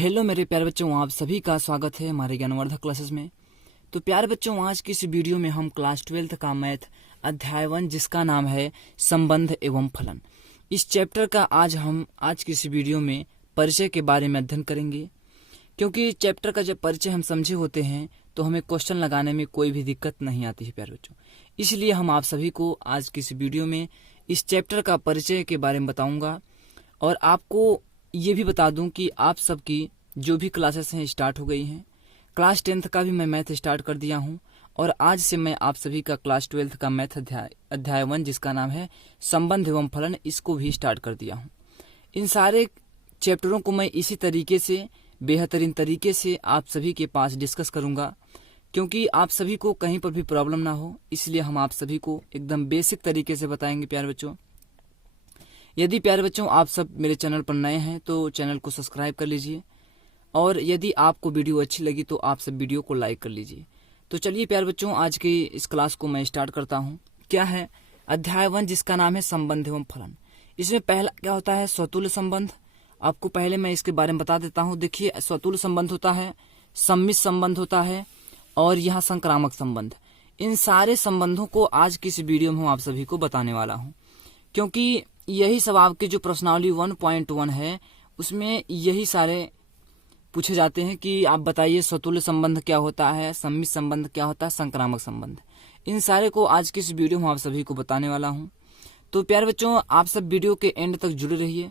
Hello मेरे प्यारे बच्चों, आप सभी का स्वागत है हमारे ज्ञानवर्धक क्लासेस में। तो प्यारे बच्चों, आज की इस वीडियो में हम क्लास 12 का मैथ अध्याय 1 जिसका नाम है संबंध एवं फलन, इस चैप्टर का आज की इस वीडियो में परिचय के बारे में अध्ययन करेंगे। क्योंकि चैप्टर का जब परिचय हम समझे होते हैं तो हमें क्वेश्चन लगाने में कोई भी दिक्कत नहीं आती है प्यारे बच्चों। इसलिए हम आप सभी को आज की इस वीडियो में इस चैप्टर का परिचय के बारे में बताऊंगा और आपको ये भी बता दूं कि आप सबकी जो भी क्लासेस हैं स्टार्ट हो गई हैं। क्लास 10th का भी मैं मैथ स्टार्ट कर दिया हूं और आज से मैं आप सभी का क्लास 12th का मैथ अध्याय 1 जिसका नाम है संबंध एवं फलन, इसको भी स्टार्ट कर दिया हूं। इन सारे चैप्टरों को मैं इसी तरीके से बेहतरीन तरीके से आप सभी के पास डिस्कस करूंगा, क्योंकि आप सभी को कहीं पर भी प्रॉब्लम ना हो, इसलिए हम आप सभी को एकदम बेसिक तरीके से बताएंगे प्यारे बच्चों। यदि प्यारे बच्चों आप सब मेरे चैनल पर नए हैं तो चैनल को सब्सक्राइब कर लीजिए और यदि आपको वीडियो अच्छी लगी तो आप सब वीडियो को लाइक कर लीजिए। तो चलिए प्यारे बच्चों, आज की इस क्लास को मैं स्टार्ट करता हूं। क्या है अध्याय 1 जिसका नाम है संबंध एवं फलन। इसमें पहला क्या होता है स्वतुल्य संबंध। आपको पहले मैं इसके बारे में बता देता हूँ। देखिए, स्वतुल्य संबंध होता है, सम्मिश्र संबंध होता है और यहाँ संक्रामक संबंध। इन सारे संबंधों को आज की इस वीडियो में हम आप सभी को बताने वाला हूँ, क्योंकि यही सब आपके जो प्रश्नावली 1.1 है उसमें यही सारे पूछे जाते हैं कि आप बताइए स्वतुल्य संबंध क्या होता है, सम्मिश्र संबंध क्या होता है, संक्रामक संबंध। इन सारे को आज की इस वीडियो में आप सभी को बताने वाला हूं। तो प्यारे बच्चों, आप सब वीडियो के एंड तक जुड़े रहिए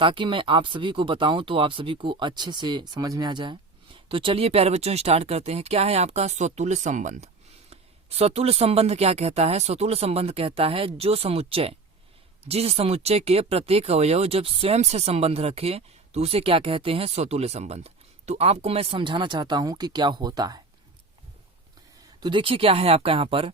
ताकि मैं आप सभी को बताऊं तो आप सभी को अच्छे से समझ में आ जाए। तो चलिए प्यारे बच्चों स्टार्ट करते हैं। क्या है आपका स्वतुल्य संबंध। स्वतुल्य संबंध क्या कहता है? स्वतुल्य संबंध कहता है जो समुच्चय, जिस समुच्चय के प्रत्येक अवयव जब स्वयं से संबंध रखे तो उसे क्या कहते हैं? स्वतुल्य संबंध। तो आपको मैं समझाना चाहता हूं कि क्या होता है। तो देखिए क्या है आपका यहाँ पर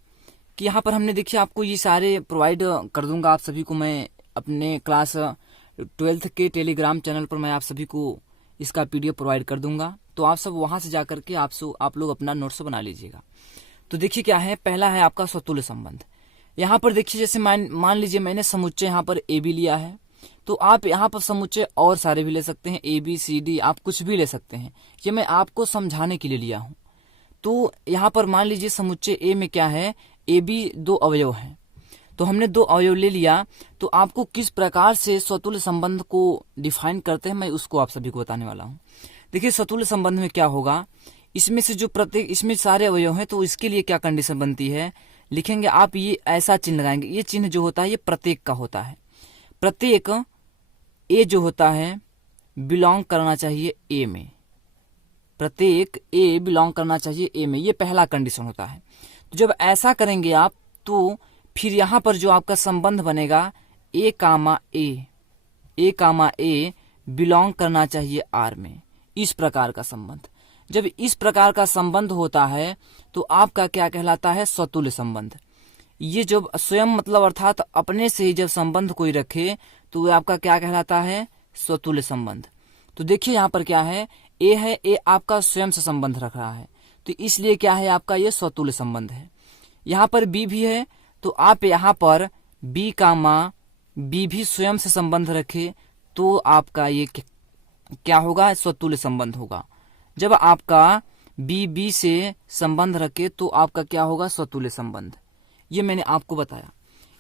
कि यहाँ पर हमने देखिए आपको ये सारे प्रोवाइड कर दूंगा। आप सभी को मैं अपने क्लास 12th के टेलीग्राम चैनल पर मैं आप सभी को इसका PDF प्रोवाइड कर दूंगा। तो आप सब वहां से जाकर के आप लोग अपना नोट्स बना लीजिएगा। तो देखिए क्या है, पहला है आपका स्वतुल्य संबंध। यहाँ पर देखिए जैसे मान लीजिए मैंने समुच्चय यहाँ पर ए बी लिया है, तो आप यहाँ पर समुच्चय और सारे भी ले सकते हैं, ए बी सी डी, आप कुछ भी ले सकते हैं। ये मैं आपको समझाने के लिए लिया हूँ। तो यहाँ पर मान लीजिए समुच्चय ए में क्या है, ए बी दो अवयव हैं, तो हमने दो अवयव ले लिया। तो आपको किस प्रकार से स्वतुल्य संबंध को डिफाइन करते हैं मैं उसको आप सभी को बताने वाला हूँ। देखिए स्वतुल्य संबंध में क्या होगा, इसमें से जो प्रत्येक, इसमें सारे अवयव हैं तो इसके लिए क्या कंडीशन बनती है, लिखेंगे आप ये ऐसा चिन्ह लगाएंगे। ये चिन्ह जो होता है ये प्रत्येक का होता है। प्रत्येक ए जो होता है बिलोंग करना चाहिए ए में। प्रत्येक ए बिलोंग करना चाहिए ए में, ये पहला कंडीशन होता है। तो जब ऐसा करेंगे आप तो फिर यहाँ पर जो आपका संबंध बनेगा ए कामा ए बिलोंग करना चाहिए आर में, इस प्रकार का संबंध। जब इस प्रकार का संबंध होता है तो आपका क्या कहलाता है? स्वतुल्य संबंध। ये जब स्वयं मतलब अर्थात अपने से ही जब संबंध कोई रखे तो आपका क्या कहलाता है? स्वतुल्य संबंध। तो देखिए यहाँ पर क्या है, ए है, ए आपका स्वयं से संबंध रख रहा है तो इसलिए क्या है आपका ये स्वतुल्य संबंध है। यहाँ पर बी भी है तो आप यहाँ पर बी कामा बी भी स्वयं से संबंध रखे तो आपका ये क्या होगा? स्वतुल्य संबंध होगा। जब आपका बी से संबंध रखे तो आपका क्या होगा? स्वतुल्य संबंध। ये मैंने आपको बताया।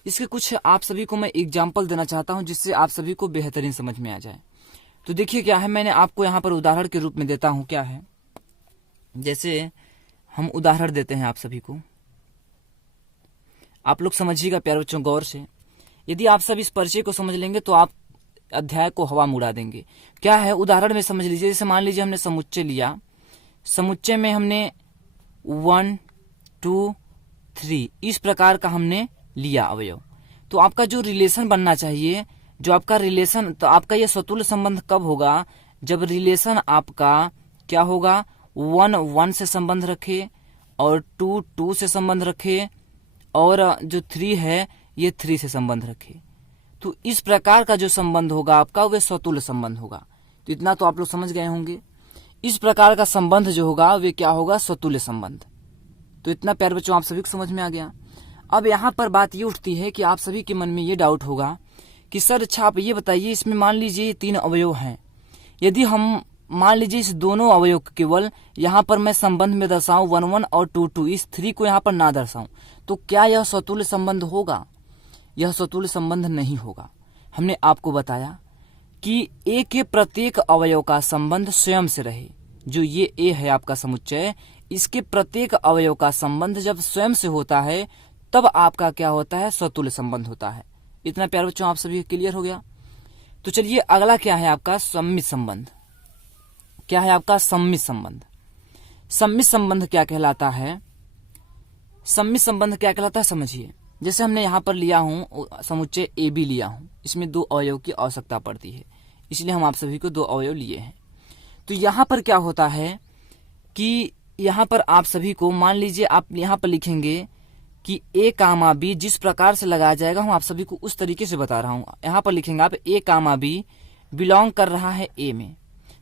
इसके कुछ आप सभी को मैं एग्जाम्पल देना चाहता हूं जिससे आप सभी को बेहतरीन समझ में आ जाए। तो देखिए क्या है, मैंने आपको यहाँ पर उदाहरण के रूप में देता हूं। क्या है, जैसे हम उदाहरण देते हैं आप सभी को, आप लोग समझिएगा प्यारे बच्चों गौर से। यदि आप सब इस परिचय को समझ लेंगे तो आप अध्याय को हवा में उड़ा देंगे। क्या है, उदाहरण में समझ लीजिए। जैसे मान लीजिए हमने समुच्चय लिया, समुच्चय में हमने 1 2 3 इस प्रकार का हमने लिया अवयव। तो आपका जो रिलेशन बनना चाहिए, जो आपका रिलेशन, तो आपका ये स्वतुल्य संबंध कब होगा? जब रिलेशन आपका क्या होगा? 1 1 से संबंध रखे और 2 2 से संबंध रखे और जो 3 है ये 3 से संबंध रखे। तो इस प्रकार का जो संबंध होगा आपका वह स्वतुल्य संबंध होगा। तो इतना तो आप लोग समझ गए होंगे। इस प्रकार का संबंध जो होगा वे क्या होगा? स्वतुल्य संबंध। तो इतना प्यारे बच्चों आप सभी को समझ में आ गया। अब यहाँ पर बात ये उठती है कि आप सभी के मन में ये डाउट होगा कि सर अच्छा आप ये बताइए, इसमें मान लीजिए 3 अवयव हैं, यदि हम मान लीजिए इस दोनों अवयव को केवल यहाँ पर मैं संबंध में दर्शाऊं 1 1 और 2 2, इस 3 को यहाँ पर ना दर्शाऊं, तो क्या यह स्वतुल्य संबंध होगा? यह स्वतुल्य संबंध नहीं होगा। हमने आपको बताया कि ए के प्रत्येक अवयव का संबंध स्वयं से रहे। जो ये ए है आपका समुच्चय, इसके प्रत्येक अवयव का संबंध जब स्वयं से होता है तब आपका क्या होता है? स्वतुल्य संबंध होता है। इतना प्यारे बच्चों आप सभी क्लियर हो गया? तो चलिए अगला क्या है आपका? सम्मित संबंध। क्या है आपका? सम्मित संबंध। सम्मित संबंध क्या कहलाता है? सम्मित संबंध क्या कहलाता है समझिए। जैसे हमने यहाँ पर लिया हूँ समुच्चय ए बी लिया हूँ, इसमें 2 अवयव की आवश्यकता पड़ती है, इसलिए हम आप सभी को 2 अवयव लिए हैं। तो यहाँ पर क्या होता है कि यहाँ पर आप सभी को मान लीजिए आप यहाँ पर लिखेंगे कि ए कामा बी जिस प्रकार से लगाया जाएगा, हम आप सभी को उस तरीके से बता रहा हूँ। यहाँ पर लिखेंगे आप ए कामा बी बिलोंग कर रहा है ए में।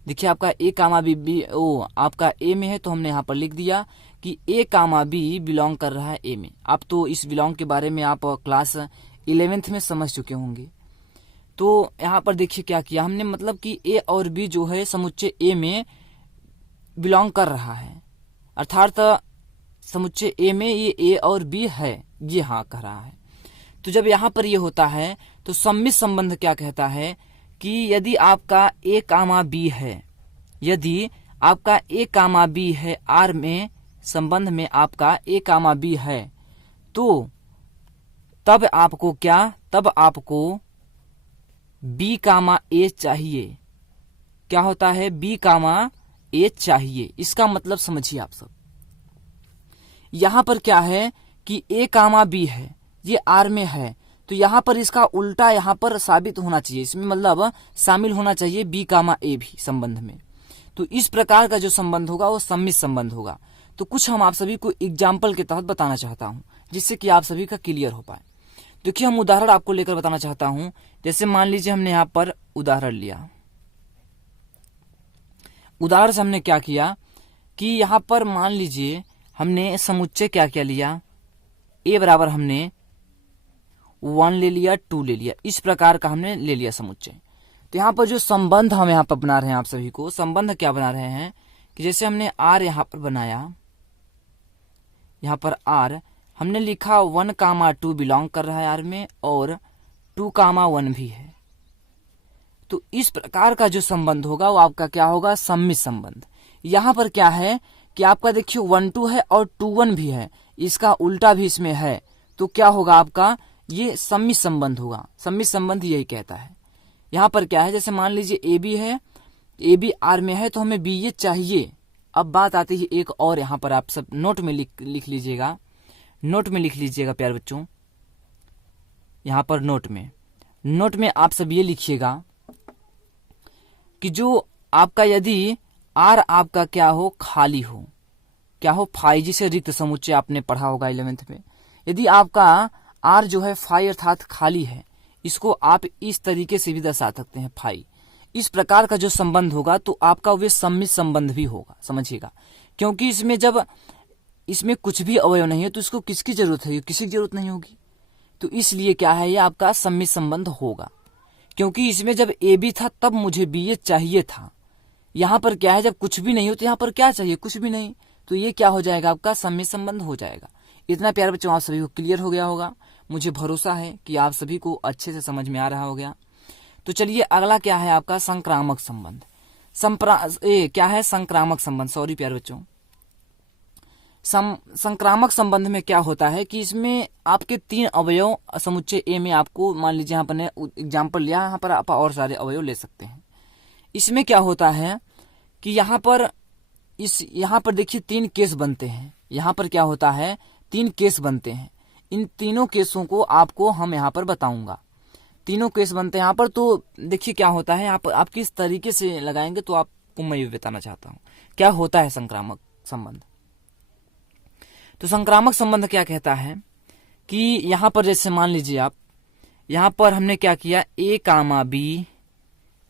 देखिए आपका ए कामा बी ओ आपका ए में है, तो हमने यहाँ पर लिख दिया कि ए कामा बी बिलोंग कर रहा है ए में। आप तो इस बिलोंग के बारे में आप क्लास 11th में समझ चुके होंगे। तो यहाँ पर देखिए क्या किया हमने, मतलब कि ए और बी जो है समुच्चय ए में बिलोंग कर रहा है, अर्थात समुच्चय ए में ये ए और बी है, ये हाँ कह रहा है। तो जब यहाँ पर ये होता है तो सम्मित संबंध क्या कहता है कि यदि आपका ए कामा बी है, यदि आपका ए कामा बी है आर में संबंध में आपका ए कामा बी है, तो तब आपको क्या? तब आपको बी कामा ए चाहिए। क्या होता है? बी कामा ए चाहिए। इसका मतलब समझिए आप सब। यहां पर क्या है कि ए कामा बी है, ये आर में है, तो यहां पर इसका उल्टा यहां पर साबित होना चाहिए, इसमें मतलब शामिल होना चाहिए बी कामा ए भी संबंध में। तो इस प्रकार का जो संबंध होगा वो सम्मित संबंध होगा। तो कुछ हम आप सभी को एग्जाम्पल के तहत बताना चाहता हूं, जिससे कि आप सभी का क्लियर हो पाए। देखिए हम उदाहरण आपको लेकर बताना चाहता हूं। जैसे मान लीजिए हमने यहाँ पर उदाहरण लिया, उदाहरण से हमने क्या किया कि यहाँ पर मान लीजिए हमने समुच्चय क्या क्या लिया, ए बराबर हमने 1 ले लिया, 2 ले लिया, इस प्रकार का हमने ले लिया समुच्चय। तो यहाँ पर जो संबंध हम यहाँ पर बना रहे हैं, आप सभी को संबंध क्या बना रहे हैं कि जैसे हमने आर यहाँ पर बनाया, यहाँ पर आर हमने लिखा 1 कामा 2 बिलोंग कर रहा है आर में, और 2 कामा 1 भी है। तो इस प्रकार का जो संबंध होगा वो आपका क्या होगा? सम्मित संबंध। यहाँ पर क्या है कि आपका देखिए 1 2 है और 2 1 भी है, इसका उल्टा भी इसमें है, तो क्या होगा आपका? ये सम्मित संबंध होगा। सम्मित संबंध यही कहता है। यहाँ पर क्या है, जैसे मान लीजिए ए बी है, ए बी आर में है, तो हमें बी ये चाहिए। अब बात आती है एक और, यहाँ पर आप सब नोट में लिख लीजिएगा, नोट में लिख लीजिएगा प्यारे बच्चों। यहाँ पर नोट में आप सब ये लिखिएगा कि जो आपका यदि आर आपका क्या हो? खाली हो, क्या हो? फाई, जिसे रिक्त समुच्चय आपने पढ़ा होगा 11th में। यदि आपका आर जो है फाई अर्थात खाली है, इसको आप इस तरीके से भी दर्शा सकते हैं फाई। इस प्रकार का जो संबंध होगा तो आपका वे सम्मित संबंध भी होगा, समझिएगा। क्योंकि इसमें जब इसमें कुछ भी अवयव नहीं है तो इसको किसकी जरूरत है? किसी की जरूरत नहीं होगी। तो इसलिए क्या है, ये आपका सम्मित संबंध होगा। क्योंकि इसमें जब ए बी था तब मुझे बी ए चाहिए था। यहाँ पर क्या है, जब कुछ भी नहीं हो तो यहाँ पर क्या चाहिए? कुछ भी नहीं। तो ये क्या हो जाएगा? आपका सम्मित संबंध हो जाएगा। इतना प्यारे बच्चों आप सभी को क्लियर हो गया होगा। मुझे भरोसा है कि आप सभी को अच्छे से समझ में आ रहा हो गया। तो चलिए अगला क्या है आपका? संक्रामक संबंध। क्या है? संक्रामक संबंध। सॉरी प्यारे बच्चों, संक्रामक संबंध में क्या होता है कि इसमें आपके 3 अवयव समुच्चय ए में, आपको मान लीजिए यहाँ पर ने एग्जाम्पल लिया, यहाँ पर आप और सारे अवयव ले सकते हैं। इसमें क्या होता है कि यहाँ पर देखिए 3 केस बनते हैं। यहाँ पर क्या होता है? 3 केस बनते हैं। इन तीनों केसों को आपको हम यहाँ पर बताऊंगा। तीनों केस बनते हैं यहाँ पर। तो देखिए क्या होता है, आप किस तरीके से लगाएंगे तो आपको मैं ये बताना चाहता हूँ क्या होता है संक्रामक संबंध। तो संक्रामक संबंध क्या कहता है कि यहाँ पर जैसे मान लीजिए आप, यहाँ पर हमने क्या किया, ए कामा बी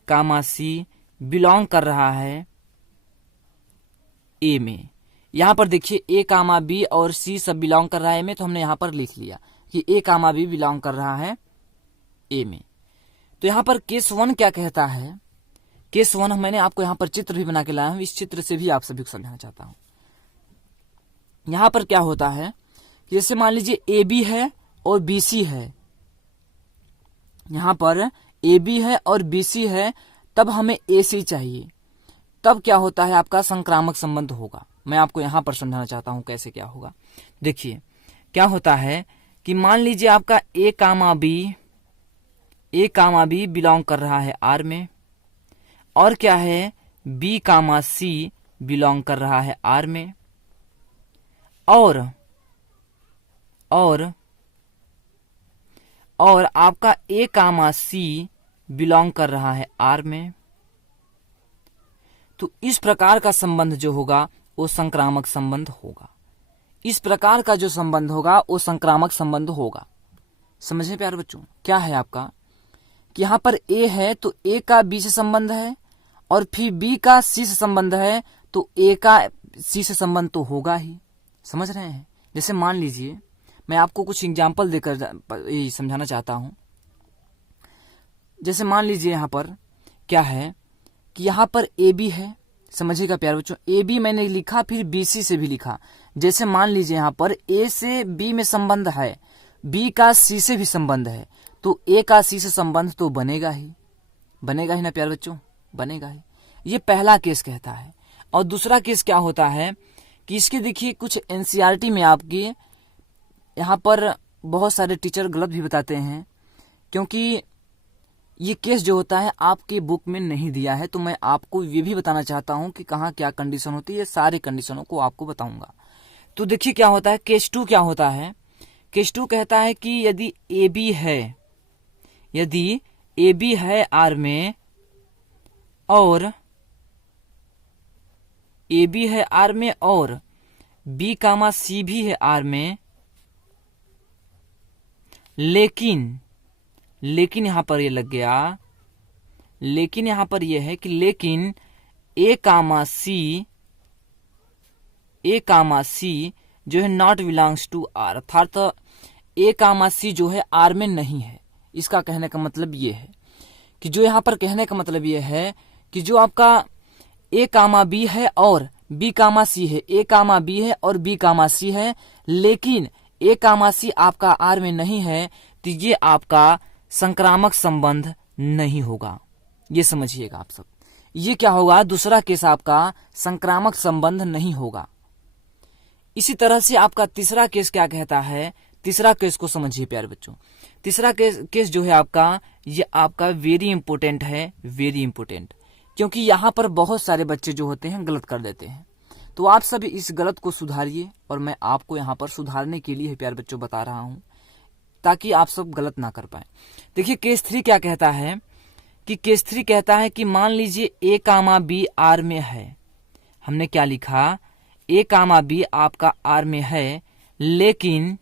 कामा सी बिलोंग कर रहा है ए में। यहाँ पर देखिए ए कामा बी और सी सब बिलोंग कर रहा है ए में, तो हमने यहाँ पर लिख लिया कि ए कामा बी बिलोंग कर रहा है ए में। तो यहाँ पर केस 1 क्या कहता है केस 1 मैंने आपको यहाँ पर चित्र भी बना के लाया हूं, इस चित्र से भी आप सभी को समझाना चाहता हूं। यहाँ पर क्या होता है, जैसे मान लीजिए ए बी है और बी सी है, यहाँ पर ए बी है और बी सी है, तब हमें ए सी चाहिए, तब क्या होता है आपका संक्रामक संबंध होगा। मैं आपको यहाँ पर समझाना चाहता हूँ कैसे क्या होगा। देखिए क्या होता है कि मान लीजिए आपका ए कामा बी बिलोंग कर रहा है आर में, और क्या है बी कामा सी बिलोंग कर रहा है आर में, और आपका ए कामा सी बिलोंग कर रहा है आर में। तो इस प्रकार का संबंध जो होगा वो संक्रामक संबंध होगा। इस प्रकार का जो संबंध होगा वो संक्रामक संबंध होगा। समझे प्यारे बच्चों, क्या है आपका कि यहाँ पर ए है तो ए का बी से संबंध है, और फिर बी का सी से संबंध है, तो ए का सी से संबंध तो होगा ही। समझ रहे हैं। जैसे मान लीजिए मैं आपको कुछ एग्जाम्पल देकर समझाना चाहता हूं। जैसे मान लीजिए यहाँ पर क्या है कि यहाँ पर ए बी है, समझिएगा प्यारे बच्चों, ए बी मैंने लिखा फिर बी सी से भी लिखा। जैसे मान लीजिए यहाँ पर ए से बी में संबंध है, बी का सी से भी संबंध है, तो ए का सी से संबंध तो बनेगा ही ना प्यारे बच्चों, बनेगा ही। ये पहला केस कहता है। और दूसरा केस क्या होता है कि इसके देखिए कुछ एनसीईआरटी में आपकी यहाँ पर बहुत सारे टीचर गलत भी बताते हैं, क्योंकि ये केस जो होता है आपके बुक में नहीं दिया है। तो मैं आपको ये भी बताना चाहता हूं कि कहाँ क्या कंडीशन होती है, ये सारे कंडीशनों को आपको बताऊंगा। तो देखिए क्या होता है, केस 2 क्या होता है। केस 2 कहता है कि यदि ए बी है आर में, और ए बी है आर में, और बी कामा सी भी है आर में, लेकिन यहां पर ये लग गया, लेकिन यहां पर ये है कि लेकिन ए कामा सी जो है नॉट बिलोंग्स टू आर, अर्थात ए कामा सी जो है आर में नहीं है। इसका कहने का मतलब ये है कि जो यहाँ पर कहने का मतलब ये है कि जो आपका ए कामा बी है और बी कामा सी है, ए कामा बी है और बी कामा सी है, लेकिन ए कामा सी आपका आर में नहीं है, तो ये आपका संक्रामक संबंध नहीं होगा। ये समझिएगा आप सब। ये क्या होगा, दूसरा केस आपका संक्रामक संबंध नहीं होगा। इसी तरह से आपका तीसरा केस क्या कहता है, तीसरा केस को समझिए प्यारे बच्चों। तीसरा केस जो है आपका, ये आपका वेरी इंपोर्टेंट है, वेरी इंपोर्टेंट, क्योंकि यहाँ पर बहुत सारे बच्चे जो होते हैं गलत कर देते हैं। तो आप सभी इस गलत को सुधारिए, और मैं आपको यहाँ पर सुधारने के लिए प्यारे बच्चों बता रहा हूँ, ताकि आप सब गलत ना कर पाए। देखिए केस 3 क्या कहता है कि केस 3 कहता है कि मान लीजिए ए कामा बी आर में है। हमने क्या लिखा, ए कामा बी आपका आर में है, लेकिन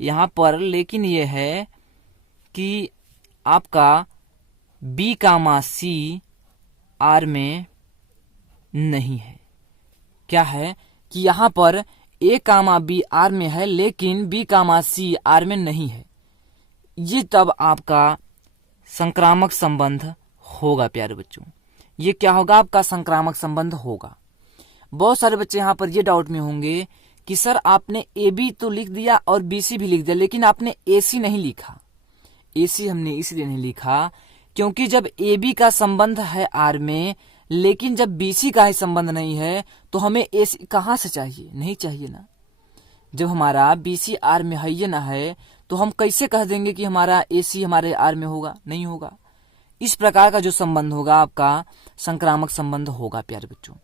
यहाँ पर लेकिन ये है कि आपका बी कामा सी आर में नहीं है। क्या है कि यहाँ पर ए कामा बी आर में है, लेकिन बी कामा सी आर में नहीं है। ये तब आपका संक्रामक संबंध होगा प्यारे बच्चों। ये क्या होगा, आपका संक्रामक संबंध होगा। बहुत सारे बच्चे यहाँ पर ये डाउट में होंगे कि सर आपने ए बी तो लिख दिया और बी सी भी लिख दिया, लेकिन आपने ए सी नहीं लिखा। ए सी हमने इसलिए नहीं लिखा क्योंकि जब ए बी का संबंध है आर में, लेकिन जब बी सी का ही संबंध नहीं है, तो हमें ए सी कहाँ से चाहिए, नहीं चाहिए ना। जब हमारा बी सी आर में है ये ना है, तो हम कैसे कह देंगे कि हमारा ए सी हमारे आर में होगा, नहीं होगा। इस प्रकार का जो संबंध होगा आपका संक्रामक संबंध होगा प्यारे बच्चों।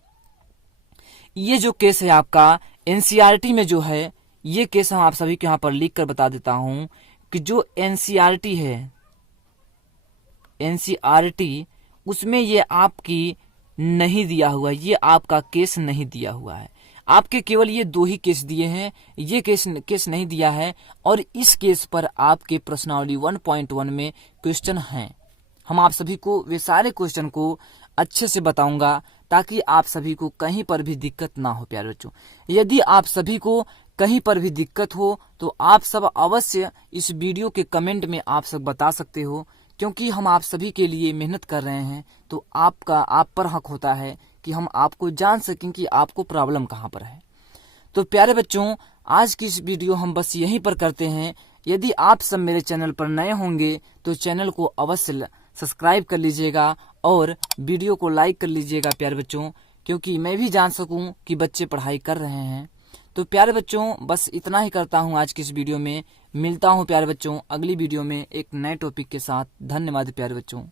ये जो केस है आपका एनसीईआरटी में जो है, ये केस हम आप सभी को यहाँ पर लिख कर बता देता हूं कि जो एनसीईआरटी है, एनसीईआरटी उसमें ये आपकी नहीं दिया हुआ, ये आपका केस नहीं दिया हुआ है। आपके केवल ये 2 ही केस दिए हैं, ये केस नहीं दिया है। और इस केस पर आपके प्रश्नावली 1.1 में क्वेश्चन हैं। हम आप सभी को वे सारे क्वेश्चन को अच्छे से बताऊंगा, ताकि आप सभी को कहीं पर भी दिक्कत ना हो प्यारे बच्चों। यदि आप सभी को कहीं पर भी दिक्कत हो तो आप सब अवश्य इस वीडियो के कमेंट में आप सब बता सकते हो, क्योंकि हम आप सभी के लिए मेहनत कर रहे हैं, तो आप पर हक होता है कि हम आपको जान सकें कि आपको प्रॉब्लम कहाँ पर है। तो प्यारे बच्चों, आज की इस वीडियो हम बस यहीं पर करते हैं। यदि आप सब मेरे चैनल पर नए होंगे तो चैनल को अवश्य सब्सक्राइब कर लीजिएगा और वीडियो को लाइक कर लीजिएगा प्यारे बच्चों, क्योंकि मैं भी जान सकूं कि बच्चे पढ़ाई कर रहे हैं। तो प्यारे बच्चों, बस इतना ही करता हूं आज की इस वीडियो में। मिलता हूं प्यारे बच्चों अगली वीडियो में एक नए टॉपिक के साथ। धन्यवाद प्यारे बच्चों।